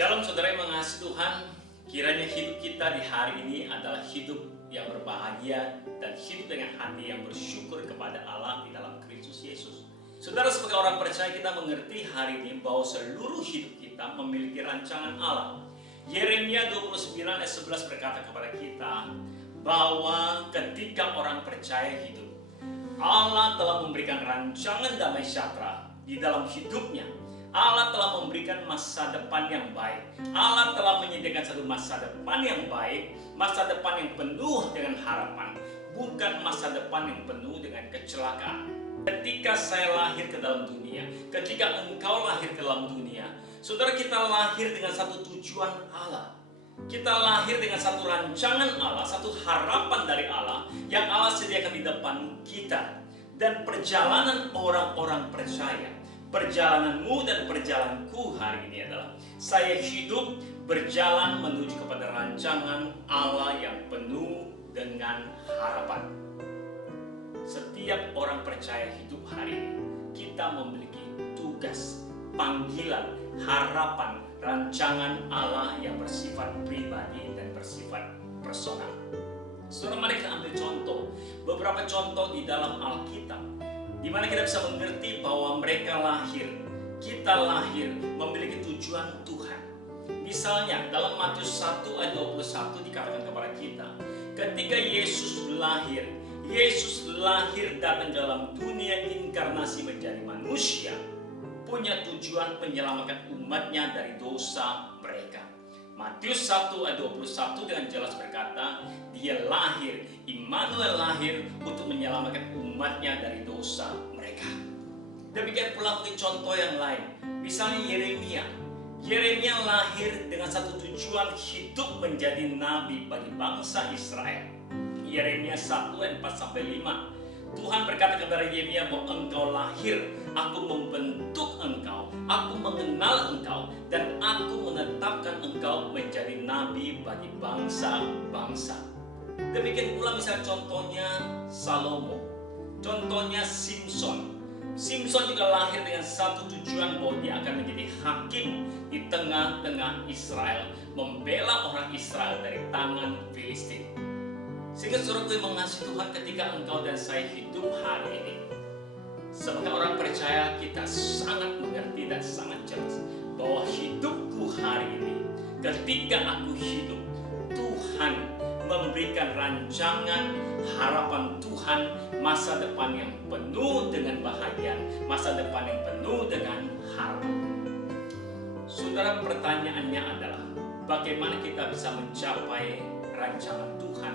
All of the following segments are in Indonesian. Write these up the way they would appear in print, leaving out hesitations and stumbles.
Shalom saudara yang mengasihi Tuhan. Kiranya hidup kita di hari ini adalah hidup yang berbahagia dan hidup dengan hati yang bersyukur kepada Allah di dalam Kristus Yesus. Saudara, sebagai orang percaya kita mengerti hari ini bahwa seluruh hidup kita memiliki rancangan Allah. Yeremia 29 ayat 11 berkata kepada kita bahwa ketika orang percaya hidup, Allah telah memberikan rancangan damai sejahtera di dalam hidupnya. Allah telah memberikan masa depan yang baik. Allah telah menyediakan satu masa depan yang baik, masa depan yang penuh dengan harapan, bukan masa depan yang penuh dengan kecelakaan. Ketika saya lahir ke dalam dunia, ketika engkau lahir ke dalam dunia, saudara, kita lahir dengan satu tujuan Allah. Kita lahir dengan satu rancangan Allah, satu harapan dari Allah yang Allah sediakan di depan kita. Dan perjalanan orang-orang percaya, perjalananmu dan perjalananku hari ini adalah saya hidup berjalan menuju kepada rancangan Allah yang penuh dengan harapan. Setiap orang percaya hidup hari ini, kita memiliki tugas, panggilan, harapan, rancangan Allah yang bersifat pribadi dan bersifat personal. Saudara, mari kita ambil contoh, beberapa contoh di dalam Alkitab, di mana kita bisa mengerti bahwa mereka lahir, kita lahir memiliki tujuan Tuhan. Misalnya dalam Matius 1 ayat 21 dikatakan kepada kita, ketika Yesus lahir datang dalam dunia inkarnasi menjadi manusia, punya tujuan menyelamatkan umatnya dari dosa mereka. Matius 1 ayat 21 dengan jelas berkata, dia lahir, Immanuel lahir untuk menyelamatkan umatnya dari dosa mereka. Demikian pula mungkin contoh yang lain. Misalnya Yeremia lahir dengan satu tujuan hidup menjadi nabi bagi bangsa Israel. Yeremia 1 ayat 4-5. Tuhan berkata kepada Yeremia bahwa engkau lahir, aku membentuk engkau, aku mengenal engkau, dan aku menetapkan engkau menjadi nabi bagi bangsa-bangsa. Demikian pula misalnya contohnya Salomo, contohnya Simpson. Simpson juga lahir dengan satu tujuan bahwa dia akan menjadi hakim di tengah-tengah Israel, membela orang Israel dari tangan Filistin. Sehingga saudaraku yang mengasihi Tuhan, ketika engkau dan saya hidup hari ini, sebagai orang percaya kita sangat mengerti dan sangat jelas bahwa hidupku hari ini, ketika aku hidup, Tuhan memberikan rancangan harapan Tuhan, masa depan yang penuh dengan bahagia, masa depan yang penuh dengan harapan. Saudara, pertanyaannya adalah bagaimana kita bisa mencapai rancangan Tuhan,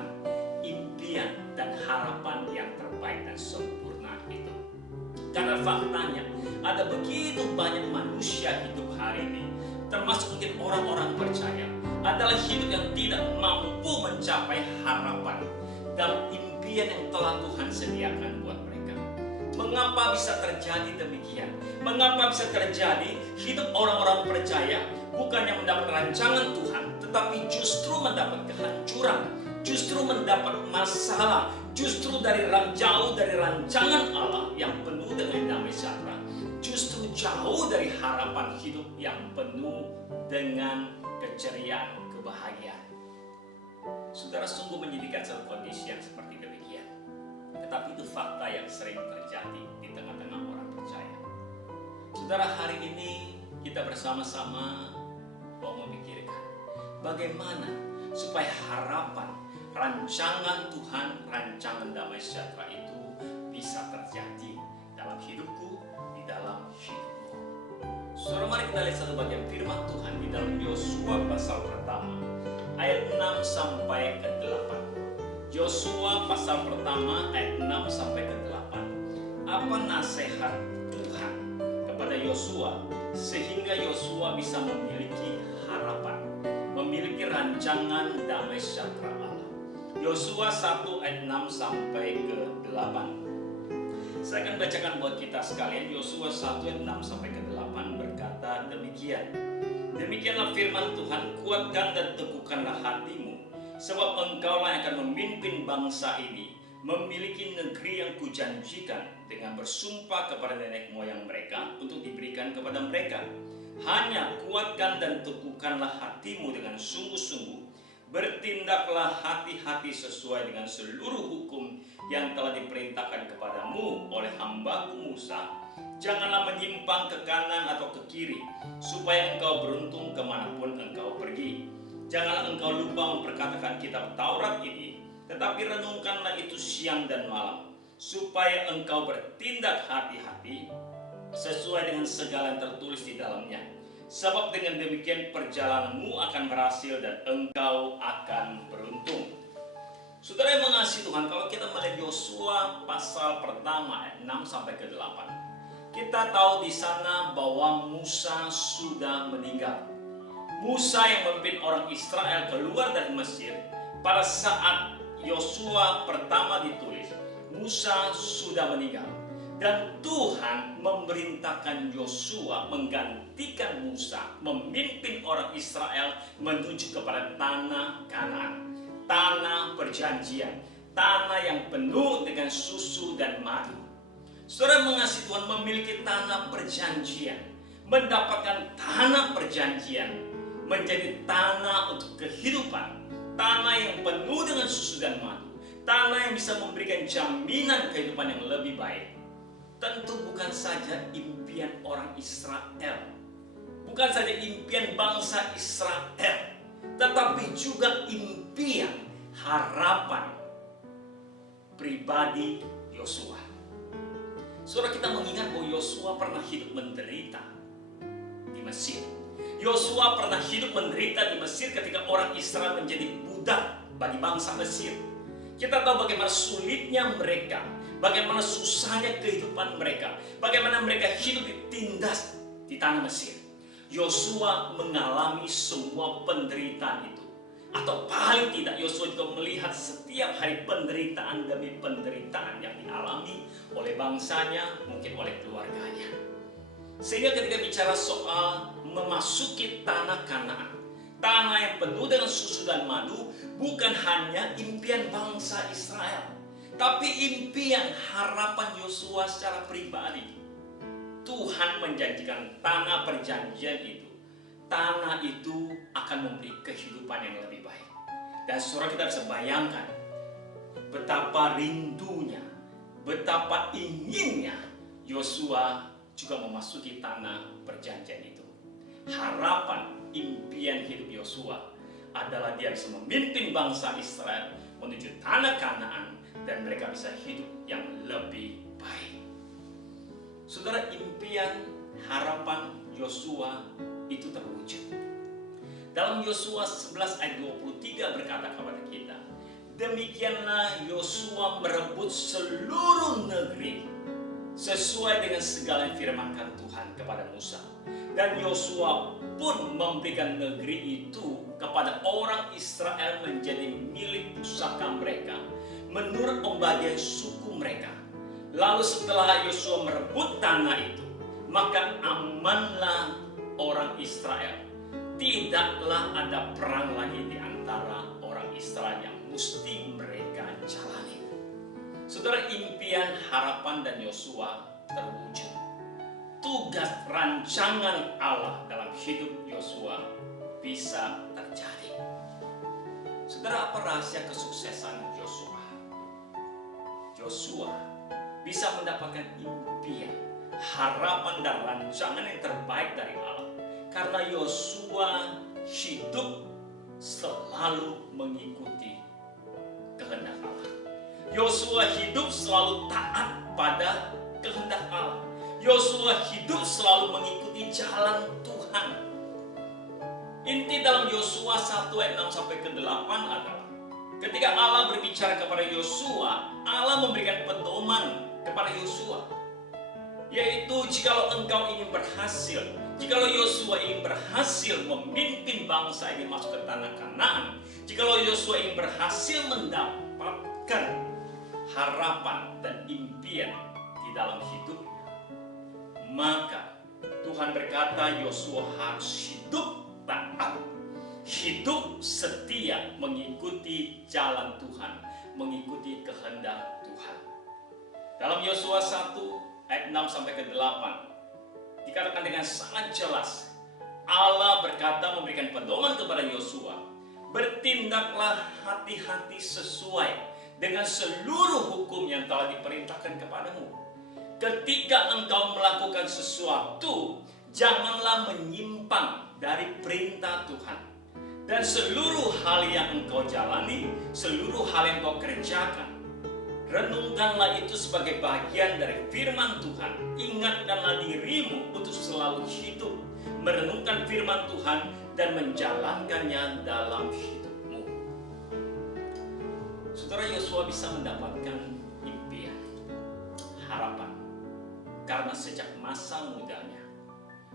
impian dan harapan yang terbaik dan sempurna itu. Karena faktanya ada begitu banyak manusia hidup hari ini, termasuk mungkin orang-orang percaya, adalah hidup yang tidak mampu mencapai harapan dan impian yang telah Tuhan sediakan buat mereka. Mengapa bisa terjadi demikian? Mengapa bisa terjadi hidup orang-orang percaya bukannya mendapat rancangan Tuhan, tetapi justru mendapat kehancuran, justru mendapat masalah, justru jauh dari rancangan Allah yang penuh dengan damai sejahtera, justru jauh dari harapan hidup yang penuh dengan keceriaan, kebahagiaan. Saudara, sungguh menyedihkan satu kondisi yang seperti demikian. Tetapi itu fakta yang sering terjadi di tengah-tengah orang percaya. Saudara, hari ini kita bersama-sama mau memikirkan bagaimana supaya harapan, rancangan Tuhan, rancangan damai sejahtera itu bisa terjadi dalam hidupku, di dalam hidupmu. Saudara, mari kita lihat satu bagian firman Tuhan di dalam Yosua pasal pertama ayat 6-8. Yosua pasal pertama ayat 6-8. Apa nasihat Tuhan kepada Yosua sehingga Yosua bisa memiliki harapan, memiliki rancangan damai sejahtera Allah? Yosua 1 ayat 6-8. Saya akan bacakan buat kita sekalian. Yosua 1 ayat 6-8 berkata demikian. Demikianlah firman Tuhan, kuatkan dan teguhkanlah hatimu, sebab engkaulah yang akan memimpin bangsa ini, memiliki negeri yang kujanjikan dengan bersumpah kepada nenek moyang mereka untuk diberikan kepada mereka. Hanya kuatkan dan teguhkanlah hatimu dengan sungguh-sungguh. Bertindaklah hati-hati sesuai dengan seluruh hukum yang telah diperintahkan kepadamu oleh hamba-Ku Musa. Janganlah menyimpang ke kanan atau ke kiri, supaya engkau beruntung kemanapun engkau pergi. Janganlah engkau lupa memperkatakan kitab Taurat ini, tetapi renungkanlah itu siang dan malam, supaya engkau bertindak hati-hati sesuai dengan segala yang tertulis di dalamnya. Sebab dengan demikian perjalananmu akan berhasil dan engkau akan beruntung. Saudara yang mengasihi Tuhan, kalau kita melihat Yosua pasal pertama ayat 6 sampai ke 8, kita tahu di sana bahwa Musa sudah meninggal. Musa yang memimpin orang Israel keluar dari Mesir, pada saat Yosua pertama ditulis, Musa sudah meninggal. Dan Tuhan memerintahkan Yosua menggantikan Musa memimpin orang Israel menuju kepada tanah Kanaan, tanah perjanjian, tanah yang penuh dengan susu dan madu. Saudara mengasihi Tuhan, memiliki tanah perjanjian, mendapatkan tanah perjanjian menjadi tanah untuk kehidupan, tanah yang penuh dengan susu dan madu, tanah yang bisa memberikan jaminan kehidupan yang lebih baik. Tentu bukan saja impian orang Israel, bukan saja impian bangsa Israel, tetapi juga impian, harapan pribadi Yosua. Saudara, kita mengingat bahwa Yosua pernah hidup menderita di Mesir. Yosua pernah hidup menderita di Mesir ketika orang Israel menjadi budak bagi bangsa Mesir. Kita tahu bagaimana sulitnya mereka, bagaimana susahnya kehidupan mereka, bagaimana mereka hidup ditindas di tanah Mesir. Yosua mengalami semua penderitaan itu. Atau paling tidak Yosua juga melihat setiap hari penderitaan demi penderitaan yang dialami oleh bangsanya, mungkin oleh keluarganya. Sehingga ketika bicara soal memasuki tanah Kanaan, tanah yang penuh dengan susu dan madu, bukan hanya impian bangsa Israel, tapi impian harapan Yosua secara pribadi. Tuhan menjanjikan tanah perjanjian itu. Tanah itu akan memberi kehidupan yang lebih baik. Dan saudara, kita bisa bayangkan betapa rindunya, betapa inginnya Yosua juga memasuki tanah perjanjian itu. Harapan, impian hidup Yosua adalah dia bisa memimpin bangsa Israel menuju tanah Kanaan dan mereka bisa hidup yang lebih baik. Saudara, impian, harapan Yosua itu terwujud. Dalam Yosua 11 ayat 23 berkata kepada kita, demikianlah Yosua merebut seluruh negeri sesuai dengan segala yang firmankan Tuhan kepada Musa. Dan Yosua pun memberikan negeri itu kepada orang Israel menjadi milik pusaka mereka menurut pembagian suku mereka. Lalu setelah Yosua merebut tanah itu, maka amanlah orang Israel. Tidaklah ada perang lagi di antara orang Israel yang mesti mereka jalani. Saudara, impian, harapan dan Yosua terwujud. Tugas rancangan Allah dalam hidup Yosua bisa terjadi. Saudara, apa rahasia kesuksesan Yosua? Yosua bisa mendapatkan impian, harapan dan rancangan yang terbaik dari Allah karena Yosua hidup selalu mengikuti kehendak Allah. Yosua hidup selalu taat pada kehendak Allah. Yosua hidup selalu mengikuti jalan Tuhan. Inti dalam Yosua 1 ayat 6 sampai ke 8 adalah ketika Allah berbicara kepada Yosua, Allah memberikan pedoman kepada Yosua, yaitu jikalau engkau ingin berhasil, jikalau Yosua ingin berhasil memimpin bangsa ini masuk ke tanah Kanaan, jikalau Yosua ingin berhasil mendapatkan harapan dan impian di dalam hidup, maka Tuhan berkata Yosua harus hidup taat, hidup setia mengikuti jalan Tuhan, mengikuti kehendak Tuhan. Dalam Yosua 1 ayat 6 sampai ke 8 dikatakan dengan sangat jelas Allah berkata memberikan pedoman kepada Yosua, bertindaklah hati-hati sesuai dengan seluruh hukum yang telah diperintahkan kepadamu. Ketika engkau melakukan sesuatu, janganlah menyimpang dari perintah Tuhan. Dan seluruh hal yang engkau jalani, seluruh hal yang engkau kerjakan, renungkanlah itu sebagai bagian dari firman Tuhan. Ingatkanlah dirimu untuk selalu hidup merenungkan firman Tuhan dan menjalankannya dalam hidupmu. Saudara, Yosua bisa mendapatkan impian, harapan, karena sejak masa mudanya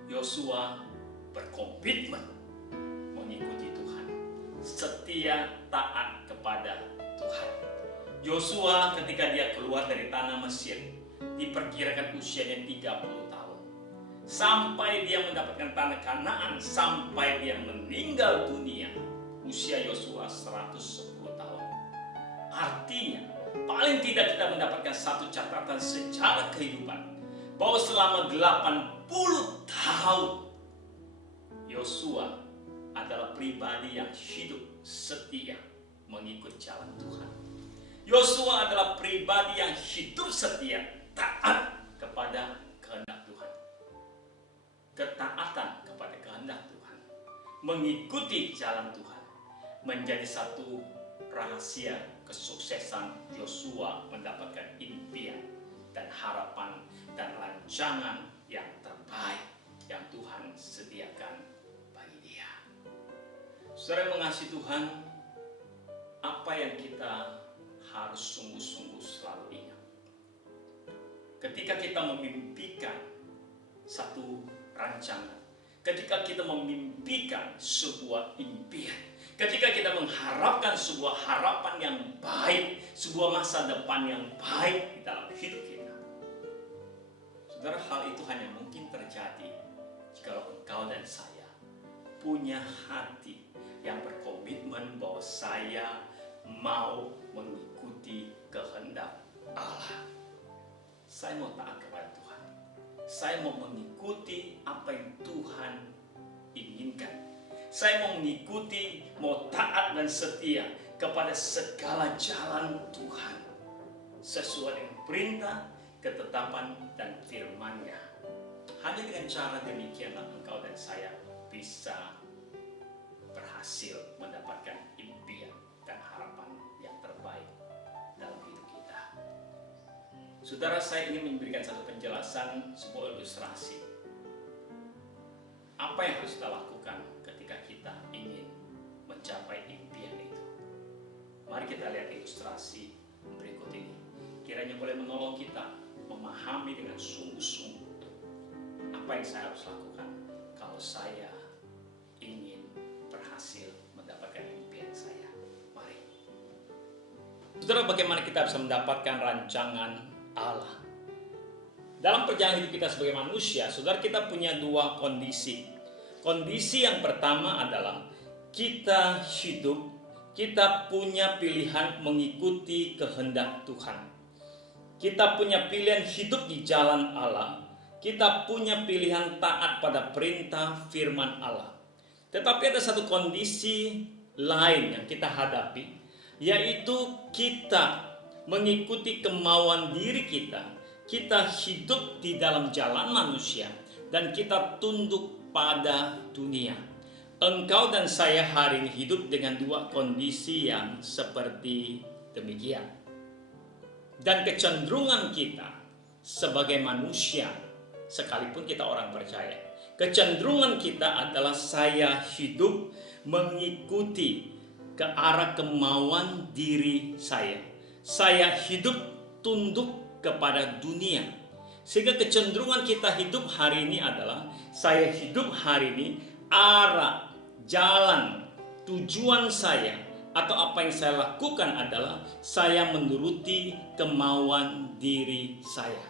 Yosua berkomitmen mengikuti Tuhan, setia taat kepada Tuhan. Yosua ketika dia keluar dari tanah Mesir diperkirakan usianya 30 tahun. Sampai dia mendapatkan tanah Kanaan, sampai dia meninggal dunia, usia Yosua 110 tahun. Artinya, paling tidak kita mendapatkan satu catatan sejarah kehidupan, bahwa selama 80 tahun Yosua adalah pribadi yang hidup setia mengikut jalan Tuhan. Yosua adalah pribadi yang hidup setia taat kepada kehendak Tuhan. Ketaatan kepada kehendak Tuhan, mengikuti jalan Tuhan, menjadi satu rahasia kesuksesan Yosua mendapatkan impian dan harapan dan rancangan yang terbaik yang Tuhan sediakan bagi dia. Saudara yang mengasihi Tuhan, apa yang kita harus sungguh-sungguh selalu ingat ketika kita memimpikan satu rancangan, ketika kita memimpikan sebuah impian, ketika kita mengharapkan sebuah harapan yang baik, sebuah masa depan yang baik di dalam hidup kita. Saudara, hal itu hanya mungkin terjadi jika engkau dan saya punya hati yang berkomitmen bahwa saya mau mengikuti kehendak Allah. Saya mau taat kepada Tuhan. Saya mau mengikuti apa yang Tuhan inginkan. Saya mau mengikuti, mau taat dan setia kepada segala jalan Tuhan, sesuai dengan perintah, ketetapan, dan firman-Nya. Hanya dengan cara demikianlah engkau dan saya bisa berhasil mendapatkan impian dan harapan yang terbaik dalam hidup kita. Saudara, saya ingin memberikan satu penjelasan, sebuah ilustrasi. Apa yang harus kita lakukan ketika kita ingin mencapai impian itu? Mari kita lihat ilustrasi berikut ini. Kiranya boleh menolong kita memahami dengan sungguh-sungguh apa yang saya harus lakukan kalau saya ingin berhasil mendapatkan impian saya. Mari. Saudara, bagaimana kita bisa mendapatkan rancangan Allah? Dalam perjalanan hidup kita sebagai manusia, saudara, kita punya dua kondisi. Kondisi yang pertama adalah kita hidup, kita punya pilihan mengikuti kehendak Tuhan. Kita punya pilihan hidup di jalan Allah. Kita punya pilihan taat pada perintah firman Allah. Tetapi ada satu kondisi lain yang kita hadapi, yaitu kita mengikuti kemauan diri kita. Kita hidup di dalam jalan manusia dan kita tunduk pada dunia. Engkau dan saya hari ini hidup dengan dua kondisi yang seperti demikian. Dan kecenderungan kita sebagai manusia, sekalipun kita orang percaya, kecenderungan kita adalah saya hidup mengikuti ke arah kemauan diri saya. Saya hidup tunduk kepada dunia. Sehingga kecenderungan kita hidup hari ini adalah saya hidup hari ini arah, jalan, tujuan saya atau apa yang saya lakukan adalah saya menuruti kemauan diri saya.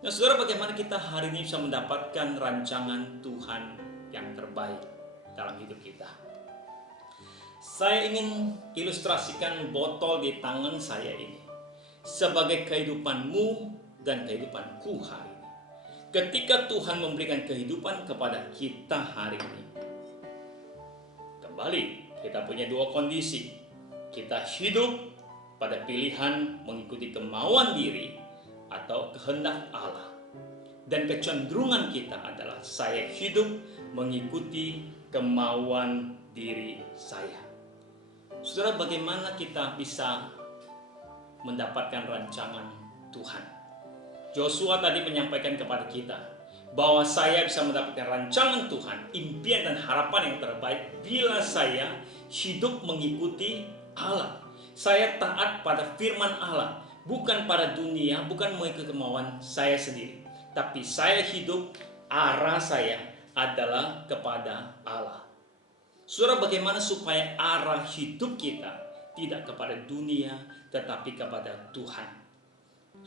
Nah, saudara, bagaimana kita hari ini bisa mendapatkan rancangan Tuhan yang terbaik dalam hidup kita? Saya ingin ilustrasikan botol di tangan saya ini sebagai kehidupanmu dan kehidupanku hari ini. ketika Tuhan memberikan kehidupan kepada kita hari ini, kembali kita punya dua kondisi. Kita hidup pada pilihan mengikuti kemauan diri atau kehendak Allah. Dan kecenderungan kita adalah saya hidup mengikuti kemauan diri saya. Saudara, bagaimana kita bisa mendapatkan rancangan Tuhan? Yosua tadi menyampaikan kepada kita bahwa saya bisa mendapatkan rancangan Tuhan, impian dan harapan yang terbaik bila saya hidup mengikuti Allah. Saya taat pada firman Allah, bukan pada dunia, bukan mengikuti kemauan saya sendiri. Tapi saya hidup, arah saya adalah kepada Allah. Saudara, bagaimana supaya arah hidup kita tidak kepada dunia, tetapi kepada Tuhan?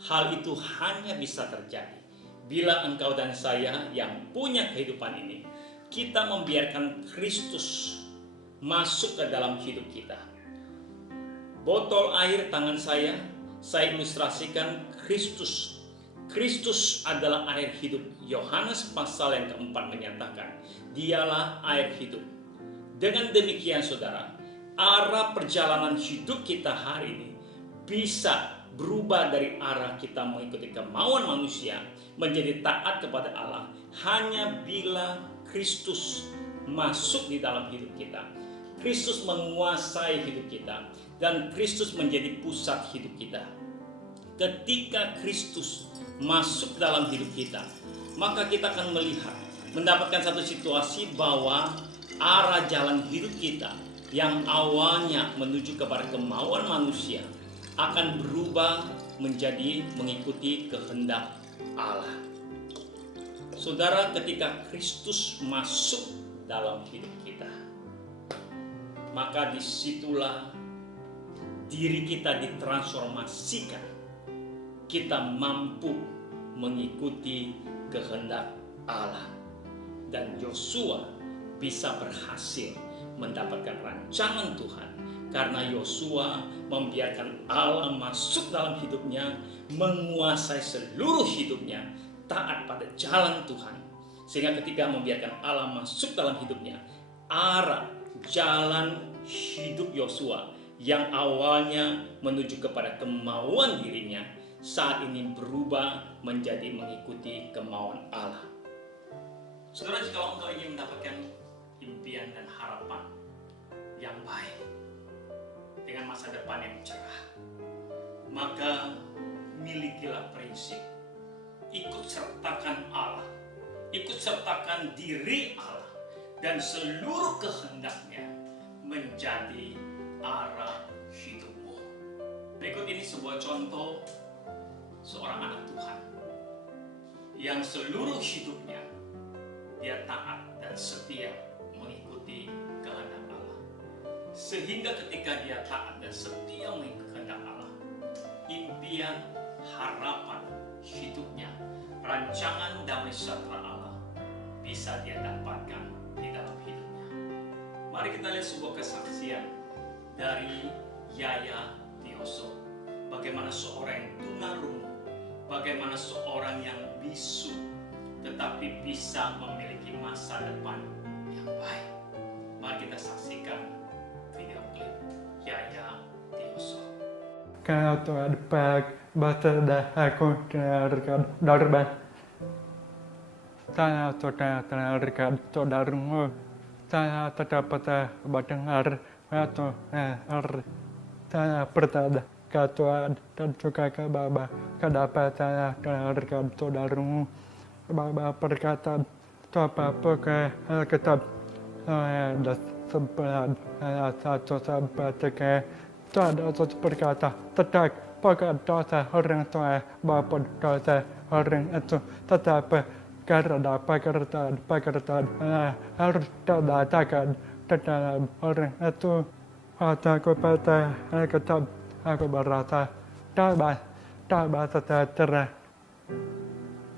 Hal itu hanya bisa terjadi bila engkau dan saya yang punya kehidupan ini, kita membiarkan Kristus masuk ke dalam hidup kita. Botol air tangan saya ilustrasikan Kristus. Kristus adalah air hidup. Yohanes pasal yang keempat menyatakan, dialah air hidup. Dengan demikian saudara, arah perjalanan hidup kita hari ini bisa berubah dari arah kita mengikuti kemauan manusia menjadi taat kepada Allah hanya bila Kristus masuk di dalam hidup kita. Kristus menguasai hidup kita dan Kristus menjadi pusat hidup kita. Ketika Kristus masuk dalam hidup kita, maka kita akan mendapatkan satu situasi bahwa arah jalan hidup kita yang awalnya menuju kepada kemauan manusia akan berubah menjadi mengikuti kehendak Allah. Saudara, ketika Kristus masuk dalam hidup kita, maka disitulah diri kita ditransformasikan. Kita mampu mengikuti kehendak Allah. Dan Yosua bisa berhasil mendapatkan rancangan Tuhan karena Yosua membiarkan Allah masuk dalam hidupnya, menguasai seluruh hidupnya, taat pada jalan Tuhan. Sehingga ketika membiarkan Allah masuk dalam hidupnya, arah jalan hidup Yosua yang awalnya menuju kepada kemauan dirinya, saat ini berubah menjadi mengikuti kemauan Allah. Saudara, jika engkau ingin mendapatkan impian dan harapan yang baik dengan masa depan yang cerah, maka milikilah prinsip ikut sertakan Allah, ikut sertakan diri Allah dan seluruh kehendaknya menjadi arah hidupmu. Berikut ini sebuah contoh seorang anak Tuhan yang seluruh hidupnya dia taat dan setia mengikuti kehendak Allah. Sehingga ketika dia taat dan setia mengikuti kehendak Allah, impian, harapan hidupnya, rancangan damai sejahtera Allah bisa dia dapatkan di dalam hidupnya. Mari kita lihat sebuah kesaksian dari Yaya Tioso. Bagaimana seorang yang tunarungu, bagaimana seorang yang bisu, tetapi bisa memiliki masa depan yang baik. Mari kita saksikan video klip Yaya Tioso. Kalau Tuhan baik, bersedia aku darban. Saya sudah terangkan saudaramu. Saya tetap mendengar atau saya bertanya ke Tuhan dan juga ke Bapa, kenapa saya terangkan saudaramu. Bapa berkata, coba buka Alkitab ayat 9 ayat 1 sampai 3. Tuhan Yesus berkata, tidak bukan dosa orang tua maupun dosa orang itu, tetapi karena pekerjaan harus dilakukan di dalam orang itu. Waktu aku baca Alkitab, aku merasa tambah sejahtera.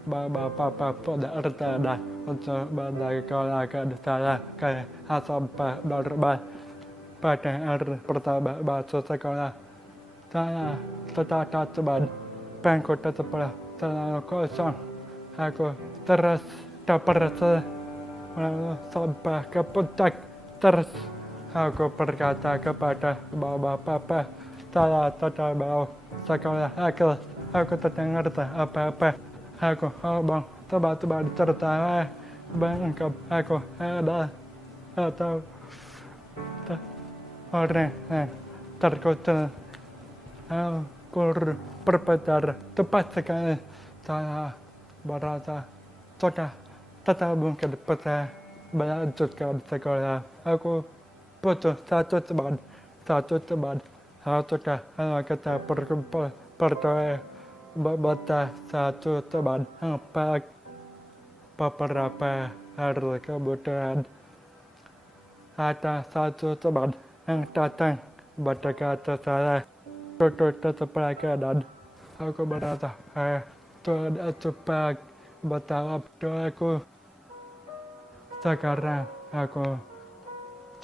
Bapak pada rencana untuk menyekolahkan saya ke SMP Normal. Pada hari pertama masuk sekolah, saya tercatat teman bangku di sebelah terlalu kosong. aku terus depresi, lalu sampai ke puncak. Terus aku berkata kepada bapak, saya tidak mau sekolah lagi. Aku tidak ngerti apa-apa. Aku ngomong teman-teman tertawa, menganggap aku ada atau orang yang terkutuk. Aku berbicara tepat sekali. Saya merasa sudah tidak mungkin bisa melanjutkan sekolah. Aku butuh satu teman. Sudah kita berkumpul berdoa meminta satu teman yang baik. Beberapa hari kemudian ada satu teman yang datang mendekati saya, duduk di sebelah kanan. Aku merasa, Tuhan itu baik menjawab doaku. Sekarang aku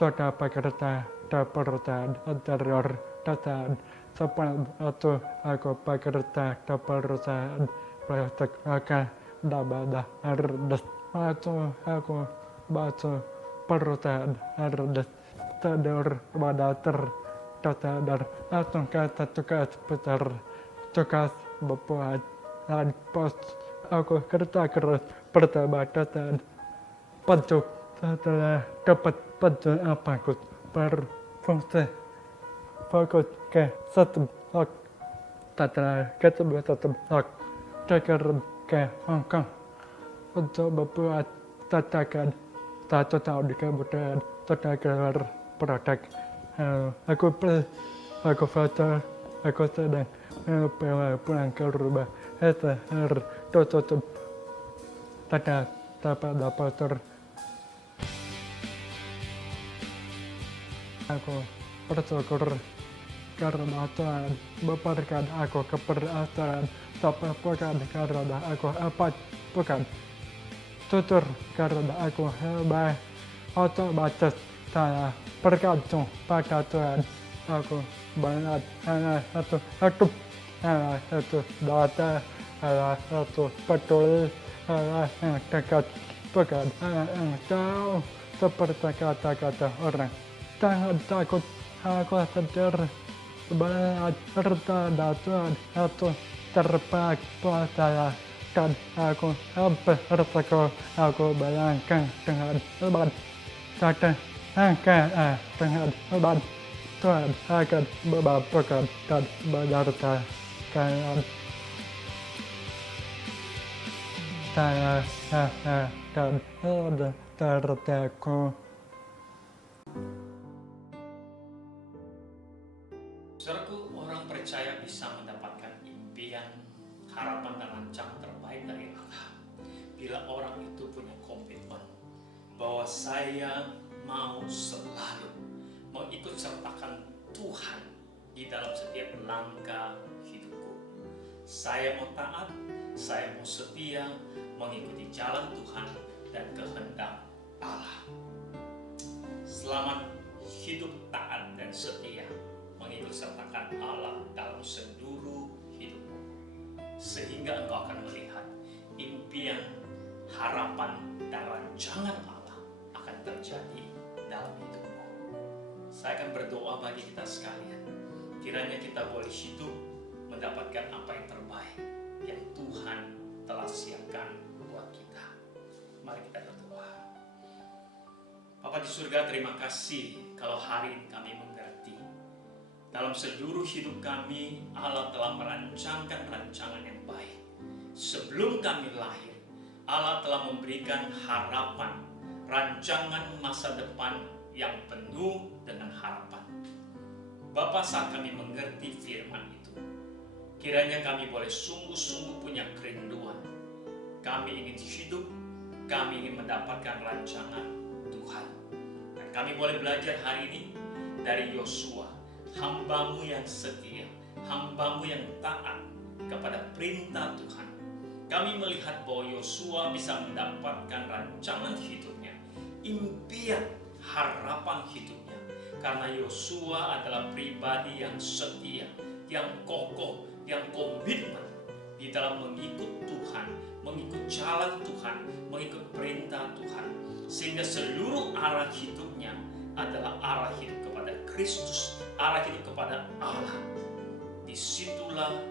sudah bekerja di perusahaan interior desain. Sebelum itu aku bekerja di perusahaan plastik lokal namanya Ernest. Waktu aku masuk perusahaan Ernest, senior manajer desainer langsung kasih tugas besar, tugas membuat land post. Aku kerja keras bersama desain bentuk. Setelah dapat bentuk yang bagus, berfungsi, fokus ke sistem log. Setelah ketemu sistem log, dikirim ke Hong Kong untuk membuat tajakan. 1 tahun kemudian sudah keluar produk. Aku beli, aku foto, aku senang. Bawa pulang ke rumah, tutup. Tidak dapat dapur. Aku bersyukur karena Tuhan memberikan aku keberhasilan, tapi bukan karena aku hebat, bukan. Jujur karena aku hebat, otomatis saya bergantung pada Tuhan. Aku melihat hanya satu hidup, hanya satu data, hanya satu peduli, hanya yang dekat, bukan hanya yang jauh seperti kata-kata orang. Jangan takut, aku sendiri melihat rencana Tuhan itu terbaik buat saya. Dan aku hampir resiko aku bayangkan dengan iman. Jadi, dengan iman, Tuhan akan memampukan dan menyertai kalian. Saya dan ini ceritaku. Saudaraku, orang percaya bisa mendapatkan impian, harapan dan rancangan terbaik dari Allah bila orang itu punya komitmen bahwa saya mau selalu mengikut sertakan Tuhan di dalam setiap langkah hidupku. Saya mau taat, saya mau setia mengikuti jalan Tuhan dan kehendak Allah. Selamat hidup taat dan setia mengikut sertakan Allah dalam seluruh hidupmu, sehingga engkau akan melihat impian, harapan, dan rancangan Allah akan terjadi dalam hidupmu. Saya akan berdoa bagi kita sekalian, kiranya kita boleh hidup mendapatkan apa yang terbaik yang Tuhan telah siapkan buat kita. Mari kita berdoa. Bapa di surga, terima kasih kalau hari ini kami mengerti dalam seluruh hidup kami Allah telah merancangkan rancangan yang baik. Sebelum kami lahir, Allah telah memberikan harapan, rancangan masa depan yang penuh dengan harapan. Bapa, saat kami mengerti firman itu, kiranya kami boleh sungguh-sungguh punya kerinduan. Kami ingin hidup, kami ingin mendapatkan rancangan Tuhan. Dan kami boleh belajar hari ini dari Yosua, hamba-Mu yang setia, hamba-Mu yang taat kepada perintah Tuhan. Kami melihat bahwa Yosua bisa mendapatkan rancangan hidupnya, impian, harapan hidupnya. Karena Yosua adalah pribadi yang setia, yang kokoh, yang komitmen di dalam mengikut Tuhan, mengikut jalan Tuhan, mengikut perintah Tuhan, sehingga seluruh arah hidupnya adalah arah hidup kepada Kristus, arah hidup kepada Allah. Disitulah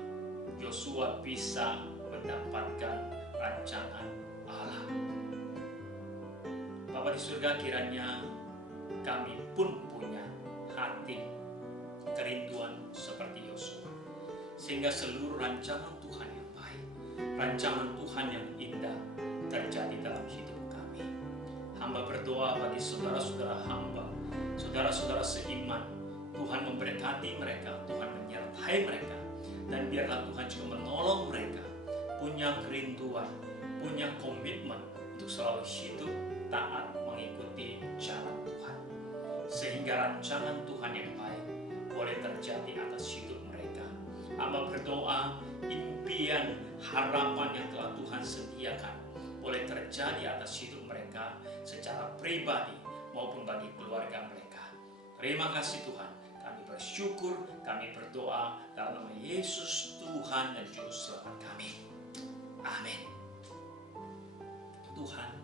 Yosua bisa mendapatkan rancangan Allah. Bapa di surga, kiranya kami pun punya hati kerinduan seperti Yosua, sehingga seluruh rancangan Tuhan yang baik, rancangan Tuhan yang indah terjadi dalam hidup kami. Hamba berdoa bagi saudara-saudara hamba, saudara-saudara seiman, Tuhan memberkati mereka, Tuhan menyertai mereka, dan biarlah Tuhan juga menolong mereka punya kerinduan, punya komitmen untuk selalu hidup taat mengikuti jalan Tuhan, sehingga rancangan Tuhan yang baik boleh terjadi atas hidup mereka. Hamba berdoa impian, harapan yang telah Tuhan sediakan boleh terjadi atas hidup mereka secara pribadi maupun bagi keluarga mereka. Terima kasih Tuhan, kami bersyukur, kami berdoa dalam nama Yesus Tuhan dan Juru Selamat kami. Amin. Tuhan